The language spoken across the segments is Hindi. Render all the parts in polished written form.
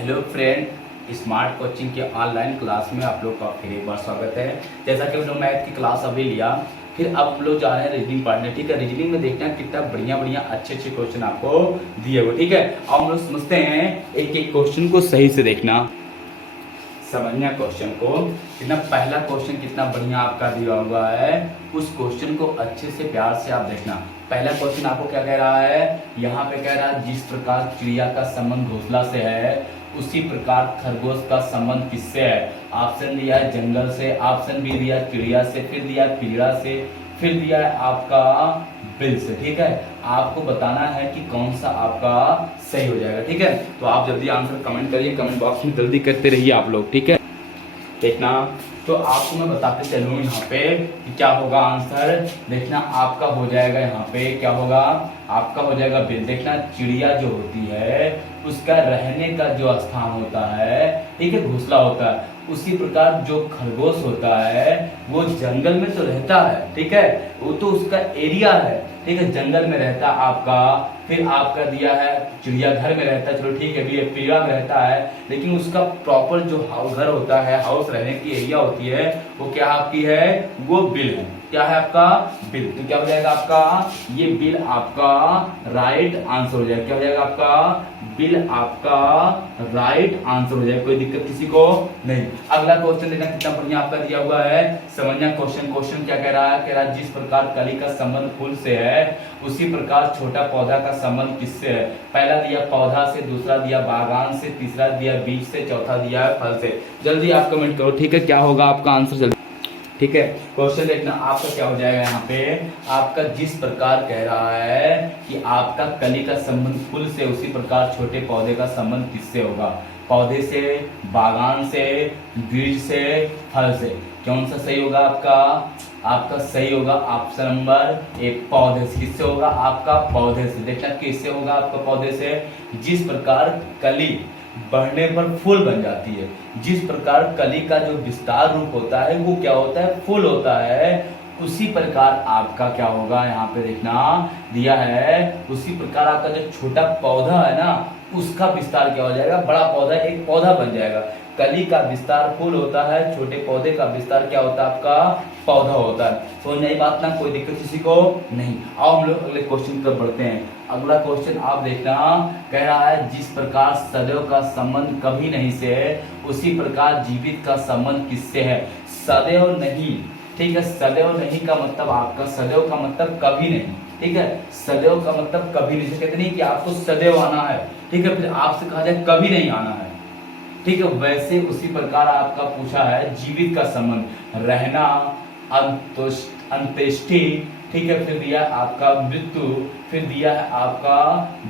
हेलो फ्रेंड, स्मार्ट कोचिंग के ऑनलाइन क्लास में आप लोग का फिर एक बार स्वागत है। जैसा कि हम लोग मैथ की क्लास अभी लिया, फिर अब हम लोग जा रहे हैं रीजनिंग पढ़ने। ठीक है, रीजनिंग में देखना कितना बढ़िया बढ़िया अच्छे अच्छे क्वेश्चन आपको दिए हुए। ठीक है, अब हम लोग समझते हैं एक एक क्वेश्चन को सही से देखना, समझना क्वेश्चन को। कितना पहला क्वेश्चन कितना बढ़िया आपका दिया हुआ है, उस क्वेश्चन को अच्छे से प्यार से आप देखना। पहला क्वेश्चन आपको क्या कह रहा है, यहाँ पे कह रहा है जिस प्रकार चिड़िया का संबंध घोंसला से है उसी प्रकार खरगोश का संबंध किससे है। ऑप्शन दिया है जंगल से, ऑप्शन बी दिया चिड़िया से, फिर दिया पिंजरा से, फिर दिया है आपका बिल से। ठीक है, आपको बताना है कि कौन सा आपका सही हो जाएगा। ठीक है, तो आप जल्दी आंसर कमेंट करिए, कमेंट बॉक्स में जल्दी करते रहिए आप लोग। ठीक है, देखना तो आपको मैं बताते चलूँ यहाँ पे कि क्या होगा आंसर। देखना आपका हो जाएगा, यहाँ पे क्या होगा, आपका हो जाएगा बिल। देखना चिड़िया जो होती है उसका रहने का जो स्थान होता है, ठीक है, घोंसला होता है। उसी प्रकार जो खरगोश होता है वो जंगल में तो रहता है, ठीक है, वो तो उसका एरिया है, ठीक है, जंगल में रहता है आपका। फिर आपका दिया है चिड़ियाघर में रहता है, चलो ठीक है, भी पिंजरा में रहता है, लेकिन उसका प्रॉपर जो घर होता है, हाउस रहने की एरिया होती है, वो क्या आपकी है, वो बिल है। क्या है आपका बिल। तो क्या हो जाएगा आपका, ये बिल आपका राइट आंसर हो जाएगा। क्या हो जाएगा आपका बिल, आपका राइट आंसर हो जाएगा। कोई दिक्कत किसी को नहीं। अगला क्वेश्चन देखना कितना बढ़िया आपका दिया हुआ है, समझना क्वेश्चन। क्वेश्चन क्या कह रहा है, कह रहा है जिस प्रकार कली का संबंध फूल से है उसी प्रकार छोटा पौधा का संबंध किससे है। पहला दिया पौधा से, दूसरा दिया बागान से, तीसरा दिया बीज से, चौथा दिया है फल से। जल्दी आप कमेंट करो, ठीक है, क्या होगा आपका आंसर जल्दी। ठीक है, क्वेश्चन देखना आपका क्या हो जाएगा यहाँ पे, आपका जिस प्रकार कह रहा है कि आपका कली का संबंध फूल से उसी प्रकार छोटे पौधे का संबंध किससे होगा। पौधे से, बागान से, बीज से, फल से। कौन सा सही होगा आपका, आपका सही होगा ऑप्शन नंबर एक, पौधे से। किससे होगा आपका पौधे से। देखना किससे होगा आपका पौधे से, जिस प्रकार कली बढ़ने पर फूल बन जाती है, जिस प्रकार कली का जो विस्तार रूप होता है वो क्या होता है, फूल होता है, उसी प्रकार आपका क्या होगा, यहाँ पे देखना दिया है, उसी प्रकार आपका जो छोटा पौधा है ना उसका विस्तार क्या हो जाएगा, बड़ा पौधा एक पौधा बन जाएगा। कली का विस्तार फूल होता है, छोटे पौधे का विस्तार क्या होता है आपका पौधा होता है। तो नई बात ना, कोई दिक्कत किसी को नहीं। आओ हम लोग अगले क्वेश्चन पर बढ़ते हैं। अगला क्वेश्चन आप देखना, कह रहा है जिस प्रकार सदैव का संबंध कभी नहीं से है उसी प्रकार जीवित का संबंध किससे है। सदैव नहीं, ठीक है, सदैव नहीं का मतलब आपका, सदैव का मतलब कभी नहीं, ठीक है, सदैव का मतलब कभी नहीं। कहते नहीं कि आपको सदैव आना है, ठीक है, फिर आपसे कहा जाए कभी नहीं आना है, ठीक है, वैसे उसी प्रकार आपका पूछा है जीवित का संबंध, रहना, अंत्येष्टि, ठीक है, फिर दिया आपका मृत्यु, फिर दिया है आपका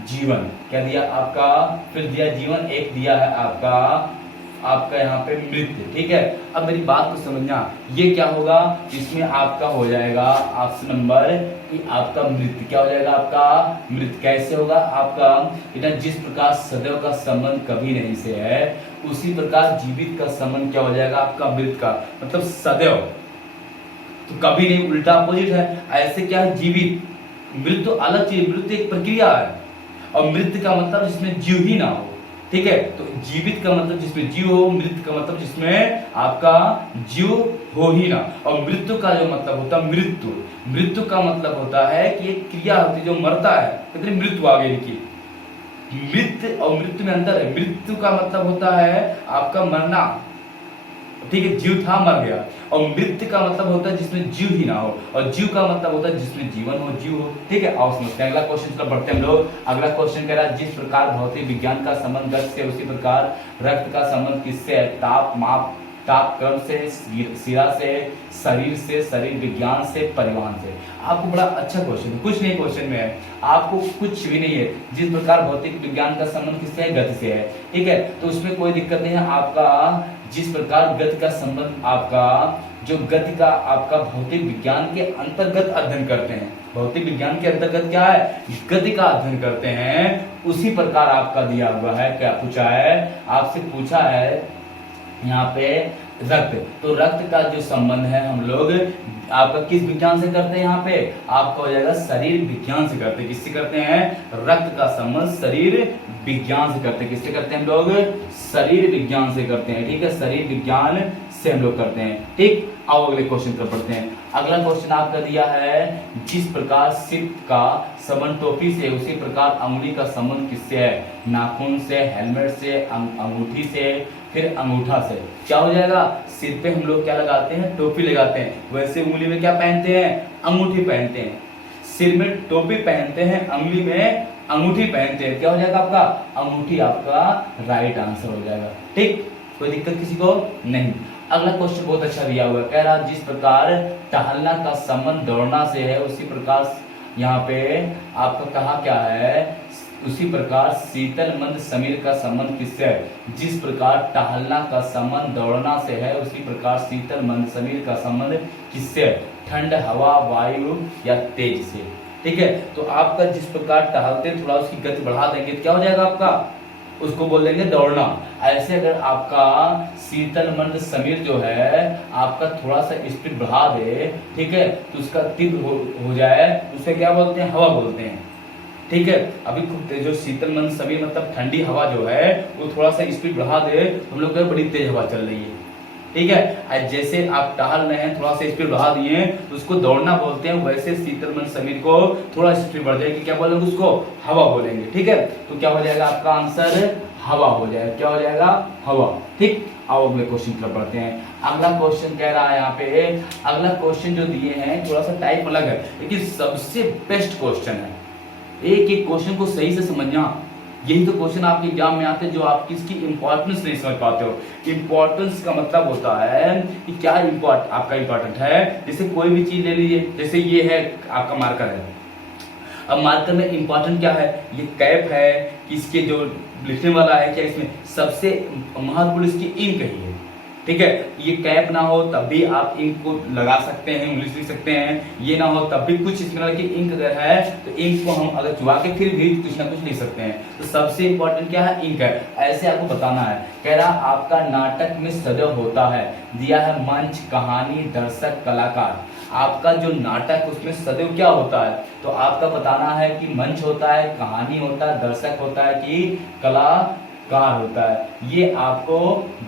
जीवन। क्या दिया आपका, फिर दिया जीवन, एक दिया है आपका यहाँ पे मृत्यु। ठीक है, अब मेरी बात को समझना, ये क्या होगा, इसमें आपका हो जाएगा ऑप्शन नंबर कि आपका मृत्यु। क्या हो जाएगा आपका मृत्यु। कैसे होगा आपका, इधर जिस प्रकार सदैव का संबंध कभी नहीं से है उसी प्रकार जीवित का संबंध क्या हो जाएगा आपका मृत्यु का, मतलब सदैव तो कभी नहीं, उल्टा अपोजिट है। ऐसे क्या है जीवित, मृत्यु अलग चीज, मृत्यु एक प्रक्रिया है, और मृत्यु का मतलब जिसमें जीव ही ना हो, ठीक है, तो जीवित का मतलब जिसमें जीव हो, मृत्यु का मतलब जिसमें आपका जीव हो ही ना। और मृत्यु का जो मतलब होता है मृत्यु, मृत्यु का मतलब होता है कि एक क्रिया होती है जो मरता है, कितनी मृत्यु आ गई इनकी। मृत्यु और मृत्यु में अंतर है, मृत्यु का मतलब होता है आपका मरना, ठीक है, जीव था मर गया, और मृत्यु का मतलब होता है जिसमें जीव ही ना हो, और जीव का मतलब होता है जिसमें जीवन हो, जीव हो। ठीक है, और समझते हैं अगला क्वेश्चन पर बढ़ते हैं हम लोग। अगला क्वेश्चन कह रहा है जिस प्रकार भौतिक विज्ञान का संबंध रक्त से उसी प्रकार रक्त का संबंध किससे है। ताप माप, ताप क्रम से, शिरा से, शरीर से, शरीर विज्ञान से, परिवहन से। आपको बड़ा अच्छा क्वेश्चन, कुछ नहीं क्वेश्चन में है, आपको कुछ भी नहीं है। जिस प्रकार भौतिक विज्ञान का संबंध किससे है, गति से है, ठीक है, तो उसमें कोई दिक्कत नहीं है। आपका जिस प्रकार गति का संबंध, आपका जो गति का आपका भौतिक विज्ञान के अंतर्गत अध्ययन करते हैं, भौतिक विज्ञान के अंतर्गत क्या है, गति का अध्ययन करते हैं, उसी प्रकार आपका दिया हुआ है। क्या पूछा है आपसे, पूछा है यहाँ पे रक्त। तो रक्त का जो संबंध है हम लोग आपका किस विज्ञान से करते हैं, यहाँ पे आपका हो जाएगा शरीर विज्ञान से करते हैं। किससे करते हैं, रक्त का संबंध शरीर विज्ञान से करते हैं। किससे करते हैं हम लोग, शरीर विज्ञान से करते हैं। ठीक है, शरीर विज्ञान से हम लोग करते हैं। ठीक, आओ अगले क्वेश्चन पर पढ़ते हैं। अगला क्वेश्चन आपका दिया है, जिस प्रकार सिर का संबंध टोपी से उसी प्रकार अंगुली का संबंध किससे है, नाखून से, हेलमेट से, अंगूठी से, फिर अंगूठा से। क्या हो जाएगा, सिर पे हम लोग क्या लगाते हैं, टोपी लगाते हैं, वैसे उंगली में क्या पहनते हैं, अंगूठी पहनते हैं। सिर में टोपी पहनते हैं, अंगुली में अंगूठी पहनते हैं। क्या हो जाएगा आपका, अंगूठी आपका राइट आंसर हो जाएगा। ठीक, कोई दिक्कत किसी को नहीं। अगला क्वेश्चन बहुत अच्छा दिया हुआ है, कह रहा जिस प्रकार टहलना का संबंध दौड़ना से है उसी प्रकार यहाँ पे आपका कहा क्या है, उसी प्रकार शीतल मंद समीर का संबंध किससे है। जिस प्रकार टहलना का संबंध दौड़ना से है उसी प्रकार शीतल मंद समीर का संबंध किससे है, ठंड, हवा, वायु या तेज से। ठीक है, तो आपका जिस प्रकार टहलते थोड़ा उसकी गति बढ़ा देंगे तो क्या हो जाएगा आपका, उसको बोल देंगे दौड़ना। ऐसे अगर आपका शीतल मंद समीर जो है आपका थोड़ा सा स्पीड बढ़ा दे, ठीक है, तो उसका तीव्र हो जाए, उसे क्या बोलते हैं, हवा बोलते हैं। ठीक है, अभी जो शीतल मंद समीर मतलब ठंडी हवा जो है वो थोड़ा सा स्पीड बढ़ा दे, हम लोग बड़ी तेज हवा चल रही है। ठीक है, जैसे आप टहल रहे हैं थोड़ा सा स्पीड बढ़ा दिए तो उसको दौड़ना बोलते हैं, वैसे शीतल मंद समीर को थोड़ा स्पीड बढ़ जाएगी, क्या बोलेंगे उसको, हवा बोलेंगे। ठीक है, तो क्या हो जाएगा आपका आंसर, हवा हो जाएगा। क्या हो जाएगा, हवा। ठीक, आओ अगले क्वेश्चन पर पढ़ते हैं। अगला क्वेश्चन कह रहा है यहाँ पे, अगला क्वेश्चन जो दिए हैं थोड़ा सा टाइप अलग है लेकिन सबसे बेस्ट क्वेश्चन है। एक एक क्वेश्चन को सही से समझना, यही तो क्वेश्चन आपके एग्जाम में आते हैं जो आप किसकी इंपॉर्टेंस नहीं समझ पाते हो। इंपॉर्टेंस का मतलब होता है कि क्या आपका इंपॉर्टेंट है। जैसे कोई भी चीज ले लीजिए, जैसे ये है आपका मार्कर है, अब मार्कर में इंपॉर्टेंट क्या है, ये कैप है, इसके जो लिखने वाला है, क्या इसमें सबसे महत्वपूर्ण इसकी इंक ही है। ठीक है, ये कैप ना हो तब भी आप इंक को लगा सकते हैं, इंग्लिश लिख सकते हैं, ये ना हो तब भी कुछ इसमें की इंक अगर है तो इंक को हम अगर चुवा के फिर भी कुछ ना कुछ लिख सकते हैं। तो सबसे इंपॉर्टेंट क्या है, इंक है। ऐसे आपको बताना है, कह रहा आपका नाटक में सदैव होता है, दिया है मंच, कहानी, दर्शक, कलाकार। आपका जो नाटक उसमें सदैव क्या होता है, तो आपका बताना है कि मंच होता है, कहानी होता है, दर्शक होता है कि कलाकार होता है, ये आपको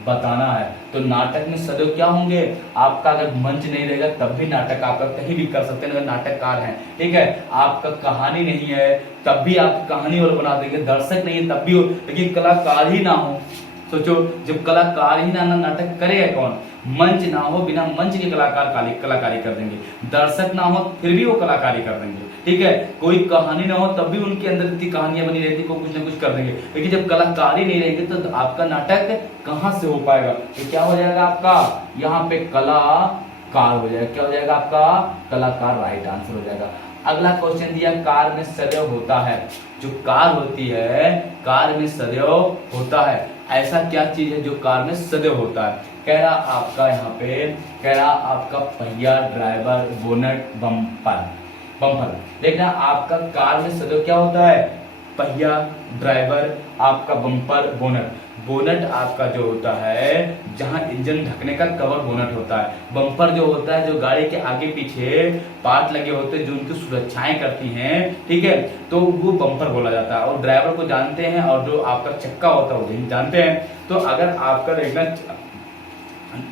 बताना है। तो नाटक में सदैव क्या होंगे, आपका अगर मंच नहीं रहेगा तब भी नाटक आपका कहीं भी कर सकते हैं अगर नाटककार हैं। ठीक है, आपका कहानी नहीं है तब भी आप कहानी और बना देंगे, दर्शक नहीं है तब भी हो, लेकिन कलाकार ही ना हो। सोचो, जब कलाकार ही ना नाटक करेगा कौन, मंच ना हो, बिना मंच के कलाकार कलाकारी कर देंगे, दर्शक ना हो फिर भी वो कलाकारी कर देंगे। ठीक है, कोई कहानी ना हो तब भी उनके अंदर इतनी कहानियां बनी रहती, को कुछ ना कुछ कर देंगे, लेकिन जब कलाकारी नहीं रहेंगे तो आपका नाटक कहां से हो पाएगा। तो क्या हो जाएगा आपका, यहाँ पे कलाकार हो जाएगा। क्या हो जाएगा आपका, कलाकार राइट आंसर हो जाएगा। अगला क्वेश्चन दिया, कार में सदैव होता है। जो कार होती है, कार में सदैव होता है, ऐसा क्या चीज है जो कार में सदैव होता है। कह रहा आपका यहाँ पे, कह रहा आपका पहिया, ड्राइवर, बोनट, बम्पर। देखना आपका कार में सदैव क्या होता है, पहिया, ड्राइवर, आपका बम्पर, बोनट। बोनट आपका जो होता है जहां इंजन ढकने का कवर बोनट होता है। बम्पर जो होता है जो गाड़ी के आगे पीछे पार्ट लगे होते हैं जो उनकी सुरक्षाएं करती हैं। ठीक है, तो वो बम्पर बोला जाता है। और ड्राइवर को जानते हैं, और जो आपका चक्का होता है वो जानते हैं। तो अगर आपका देखना,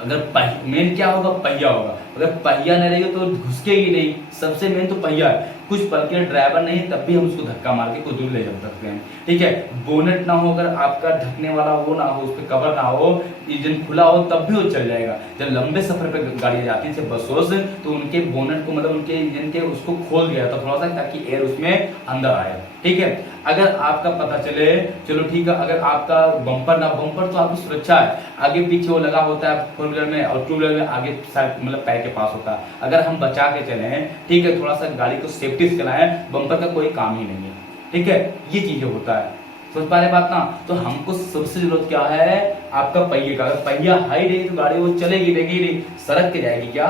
अगर मेन क्या होगा, पहिया होगा। अगर पहिया नहीं रहेगा तो घुसकेगी नहीं, सबसे मेन तो पहिया है। कुछ पल के ड्राइवर नहीं तब भी हम उसको धक्का मार के कुछ दूर ले जा सकते हैं। ठीक है, बोनेट ना हो, अगर आपका ढकने वाला वो ना हो, उस पर कवर ना हो, इंजन खुला हो तब भी वो चल जाएगा। जब लंबे सफर पे गाड़ी जाती थी बसों से, तो उनके बोनेट को मतलब उनके इंजन के उसको खोल दिया था थोड़ा सा, ताकि एयर उसमें अंदर आए। ठीक है, अगर आपका पता चले, चलो ठीक है, अगर आपका बम्पर ना, बम्पर तो आपकी सुरक्षा है, आगे पीछे वो लगा होता है फोर व्हीलर में, और टू व्हीलर में आगे मतलब पैर के पास होता है। अगर हम बचा के चले, ठीक है, थोड़ा सा गाड़ी को सेफ्टी से चलाएं, बम्पर का कोई काम ही नहीं है। ठीक है, ये चीजें होता है, समझ पा रहे बात ना। तो हमको सबसे जरूरत क्या है, आपका पहिए का। अगर पहिया हाई रही तो गाड़ी वो चलेगी नहीं, सड़क के जाएगी क्या,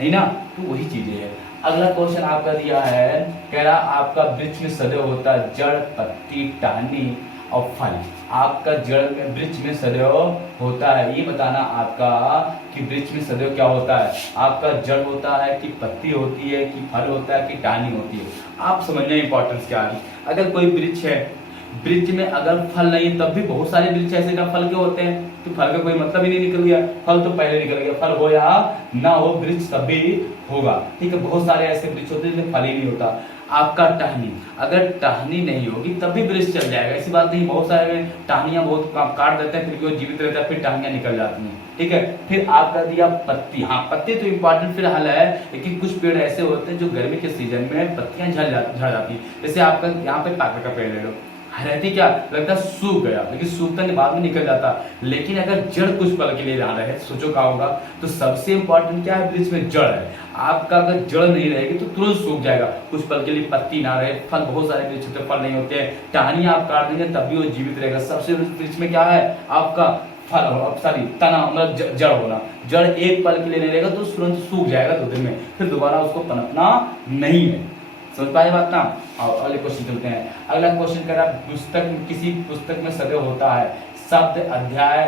नहीं ना। तो वही चीजें है। अगला क्वेश्चन आपका दिया है, कह रहा आपका वृक्ष में सदैव होता है जड़, पत्ती, टहनी, और फल। आपका जड़ में वृक्ष में सदैव होता है, ये बताना आपका कि वृक्ष में सदैव क्या होता है, आपका जड़ होता है कि पत्ती होती है कि फल होता है कि टहनी होती है। आप समझना इंपॉर्टेंस क्या है। अगर कोई वृक्ष है, वृक्ष में अगर फल नहीं है, तब भी बहुत सारे वृक्ष ऐसे ना फल के होते हैं, तो फल का कोई मतलब ही नहीं निकल गया, फल तो पहले निकल गया, फल हो या ना हो वृक्ष तब भी होगा। ठीक है, बहुत सारे ऐसे वृक्ष होते हैं जिसमें फल ही नहीं होता। आपका टहनी, अगर टहनी नहीं होगी तब भी वृक्ष चल जाएगा, ऐसी बात नहीं। बहुत सारे टहनियां बहुत काट देते हैं, फिर भी वो जीवित रहता है, फिर टहनियां निकल जाती हैं। ठीक है, फिर आपका दिया पत्ती। हाँ, पत्ती तो इम्पोर्टेंट फिर हल है, लेकिन कुछ पेड़ ऐसे होते हैं जो गर्मी के सीजन में पत्तियां झड़ जाती है। जैसे आपका यहाँ पे पाकड़ का पेड़ ले लो, रहती क्या लगता है सूख गया, लेकिन सूखता नहीं, बाद में निकल जाता। लेकिन अगर जड़ कुछ पल के लिए रहा है, सोचो क्या होगा। तो सबसे इंपॉर्टेंट क्या है, वृक्ष में जड़ है। आपका अगर जड़ नहीं रहेगी तो तुरंत सूख जाएगा, कुछ पल के लिए पत्ती ना रहे, फल बहुत सारे वृक्ष होते, फल नहीं होते हैं, टहनियां आप काट देंगे तब भी वो जीवित रहेगा। सबसे वृक्ष में क्या है, आपका फल, सॉरी तना, मतलब जड़ होना। जड़ एक पल के लिए नहीं रहेगा तो तुरंत सूख जाएगा 2 दिन में, फिर दोबारा उसको पनपना नहीं है। समझ पाए बात ना। और अगले क्वेश्चन चलते हैं। अगला क्वेश्चन कह रहा है, पुस्तक, किसी पुस्तक में सदैव होता है शब्द, अध्याय,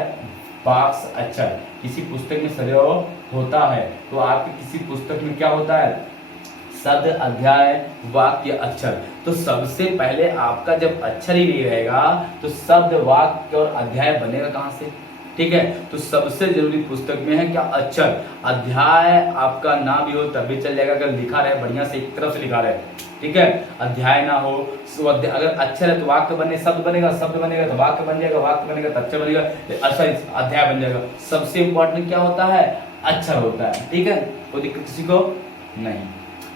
वाक्य, अक्षर। किसी पुस्तक में सदैव होता है, तो आपकी किसी पुस्तक में क्या होता है, शब्द, अध्याय, वाक्य, अक्षर। तो सबसे पहले आपका जब अक्षर ही नहीं रहेगा तो शब्द, वाक्य और अध्याय बनेगा कहां से। ठीक है, तो सबसे जरूरी पुस्तक में है क्या, अक्षर। अध्याय आपका ना भी हो तब भी चल जाएगा, अगर लिखा रहे बढ़िया से, एक तरफ से लिखा रहे। ठीक है, अध्याय ना हो, अगर अक्षर है तो वाक्य बने, शब्द बनेगा, शब्द बनेगा तो वाक्य बन जाएगा, वाक्य बनेगा तो अक्षर बनेगा, अध्याय बन जाएगा। सबसे इंपॉर्टेंट क्या होता है, अक्षर होता है। ठीक है, कोई दिक्कत किसी को नहीं।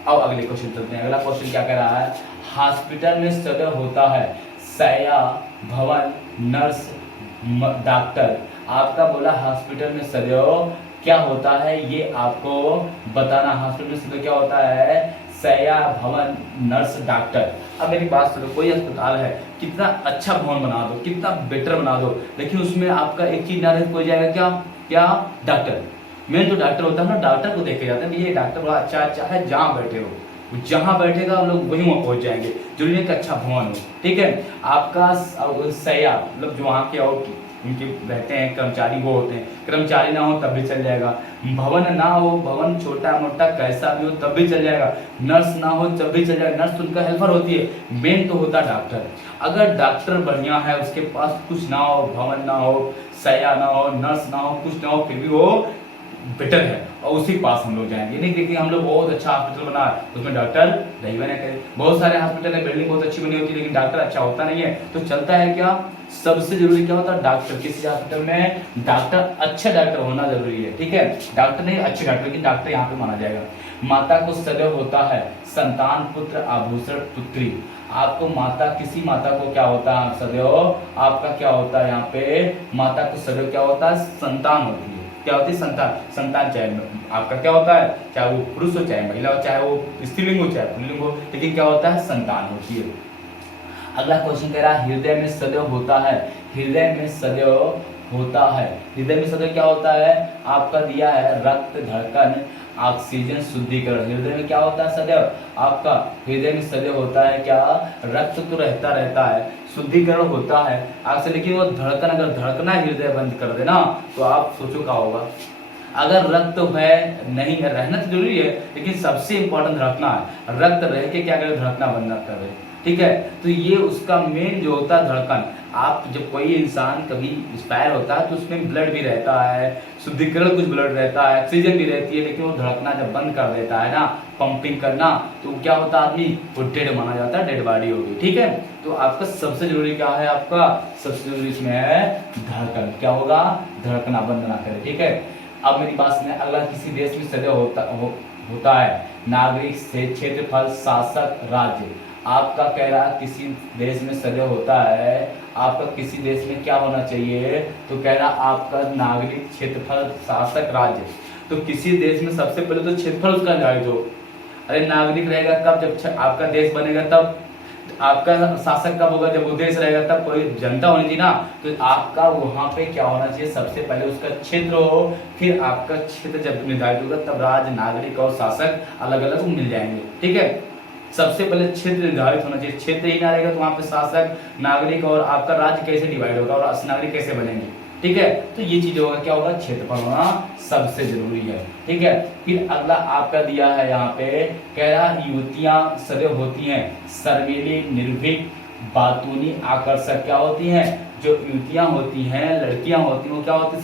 अब अगले क्वेश्चन चलते हैं। अगला क्वेश्चन क्या कह रहा है, हॉस्पिटल में सदैव होता है शैया, भवन, नर्स, डॉक्टर। आपका बोला हॉस्पिटल में सदैव क्या होता है, ये आपको बताना। हॉस्पिटल में सदैव क्या होता है, शैया, भवन, नर्स, डॉक्टर। अब मेरी बात सुनो, कोई अस्पताल है, कितना अच्छा भवन बना दो, कितना बेटर बना दो, लेकिन उसमें आपका एक चीज ना रहे, कोई जाएगा क्या, क्या, डॉक्टर। मेन जो डॉक्टर होता है ना, डॉक्टर को देखे जाते हैं, ये डॉक्टर बड़ा अच्छा है, जहाँ बैठे हो, जहां बैठेगा हम लोग वहीं वहां पहुंच जाएंगे, जरूरी है कि अच्छा भवन हो। ठीक है, आपका शैया मतलब जो वहां के और उनके रहते हैं कर्मचारी, वो होते हैं, कर्मचारी ना हो तब भी चल जाएगा। भवन ना हो, भवन छोटा मोटा कैसा भी हो तब भी चल जाएगा। नर्स ना हो तब भी चल जाएगा, नर्स तो उनका हेल्पर होती है, मेन तो होता डॉक्टर। अगर डॉक्टर बढ़िया है, उसके पास कुछ ना हो, भवन ना हो, शैया ना हो, नर्स ना हो, कुछ ना हो, फिर भी वो बेटर है, और उसी पास हम लोग जाएंगे। नहीं देखिए हम लोग बहुत अच्छा हॉस्पिटल बना है, उसमें डॉक्टर नहीं बने करे। बहुत सारे हॉस्पिटल है, बिल्डिंग बहुत अच्छी बनी होती है, लेकिन डॉक्टर अच्छा होता नहीं है, तो चलता है क्या, सबसे जरूरी क्या होता है, डॉक्टर। किसी हॉस्पिटल में डॉक्टर, अच्छा डॉक्टर होना जरूरी है। ठीक है, डॉक्टर नहीं अच्छे डॉक्टर, लेकिन डॉक्टर यहाँ पे माना जाएगा। माता को सदैव होता है संतान, पुत्र, आभूषण, पुत्री। आपको माता, किसी माता को क्या होता है सदैव, आपका क्या होता है यहाँ पे, माता को सदैव क्या होता है, संतान होती है। क्या होती है, संतान। संतान चाहे आपका क्या होता है, चाहे वो पुरुष हो, चाहे महिला हो, चाहे वो स्त्रीलिंग हो, चाहे पुल्लिंग हो, लेकिन क्या होता है, संतान होती है। अगला क्वेश्चन कह रहा है, हृदय में सदैव होता है, हृदय में सदैव होता है। हृदय में सदैव क्या होता है, आपका दिया है रक्त, धड़कन, ऑक्सीजन, शुद्धिकरण। हृदय में क्या होता है सदैव, आपका हृदय में सदैव होता है क्या, रक्त तो रहता है, शुद्धिकरण होता है आपसे, लेकिन वो धड़कन, अगर धड़कना हृदय बंद कर देना तो आप सोचो क्या होगा। अगर रक्त है नहीं है, रहना तो जरूरी है, लेकिन सबसे इंपॉर्टेंट धड़कना है। रक्त रह के क्या करे, धड़कना बंद ना करे। ठीक है, तो ये उसका मेन जो होता है धड़कन। आप जब कोई इंसान कभी एक्सपायर होता है तो उसमें ब्लड भी रहता है, शुद्धिकरण कुछ ब्लड रहता है, ऑक्सीजन भी रहती है, लेकिन वो धड़कना जब बंद कर देता है ना, पंपिंग करना, तो क्या होता है, आदमी वो डेड माना जाता है, डेड बॉडी होगी। ठीक है, तो आपका सबसे जरूरी क्या है, आपका सबसे जरूरी इसमें है धड़कन। क्या होगा, धड़कना बंद ना करे। ठीक है, अब मेरी बात सुनिए। अगला, किसी देश में सदैव होता है नागरिक, क्षेत्रफल, शासक, राज्य। आपका कह रहा है किसी देश में सदैव होता है, आपका किसी देश में क्या होना चाहिए, तो कह रहा आपका नागरिक, क्षेत्रफल, शासक, राज्य। तो किसी देश में सबसे पहले तो क्षेत्रफल उसका निर्धारित हो। अरे नागरिक रहेगा कब, जब आपका देश बनेगा तब। आपका शासक कब होगा, जब वो देश रहेगा तब, कोई जनता होनी चाहिए ना। तो आपका वहां पे क्या होना चाहिए, सबसे पहले उसका क्षेत्र हो, फिर आपका क्षेत्र जब निर्धारित होगा तब राज्य, नागरिक और शासक अलग अलग मिल जाएंगे। ठीक है, सबसे पहले क्षेत्र निर्धारित होना चाहिए। क्षेत्र ही ना रहेगा तो वहां पे शासक, नागरिक और आपका राज्य कैसे डिवाइड होगा और नागरिक कैसे बनेंगे। ठीक है, तो ये चीज होगा, क्या होगा, क्षेत्रफल होना सबसे जरूरी है। ठीक है, फिर अगला आपका दिया है यहाँ पे, कह रहा युवतियां सदैव होती हैं शर्मीली, निर्भीक, बातूनी, आकर्षक। क्या होती हैं, जो युवतियां होती हैं, लड़कियां होती हैं, वो क्या होती है,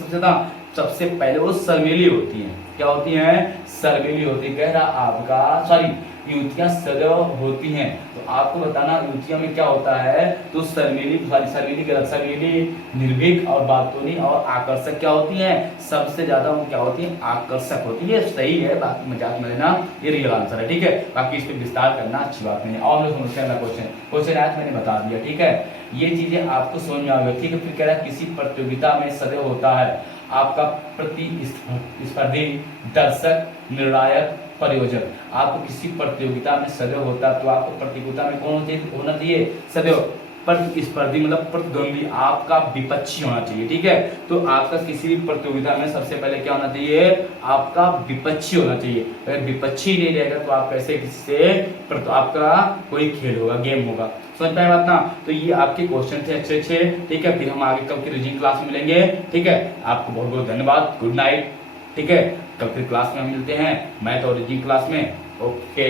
सबसे पहले वो शर्मीली होती हैं। क्या होती हैं, शर्मीली होती है। कह रहा आपका सॉरी युवतियां सदैव होती हैं, तो आपको बताना युवतियों में क्या होता है, तो शर्मीली गलत, शर्मीली, निर्भीक और बातूनी और आकर्षक क्या होती हैं, सबसे ज्यादा वो क्या होती है, आकर्षक होती है। सही है, बाकी मजाक में लेना, ये रियल आंसर है। ठीक है, बाकी इस पर विस्तार करना अच्छी बात नहीं है। और मैं समझते हैं क्वेश्चन आज मैंने बता दिया। ठीक है, ये चीजें आपको समझ में आ गई। ठीक है, फिर कह रहा है किसी प्रतियोगिता में सदैव होता है आपका प्रतिस्पर्धी, दर्शक, निर्णायक, प्रयोजक। आपको किसी प्रतियोगिता में सदैव होता है, तो आपको प्रतियोगिता में कौन होना चाहिए, सदैव प्रतिस्पर्धी, मतलब प्रतिद्वंदी, आपका विपक्षी होना चाहिए। ठीक है, तो आपका किसी भी प्रतियोगिता में सबसे पहले क्या होना चाहिए, आपका विपक्षी होना चाहिए। अगर विपक्षी नहीं रहेगा तो आप कैसे किसी से आपका कोई खेल होगा, गेम होगा। समझ पाए बात ना। तो ये आपके क्वेश्चन थे अच्छे। ठीक है, फिर हम आगे कल की रीजनिंग क्लास में मिलेंगे। ठीक है, आपको बहुत बहुत धन्यवाद, गुड नाइट। ठीक है, कल फिर क्लास में हम मिलते हैं, मैथ और रीजनिंग क्लास में। ओके।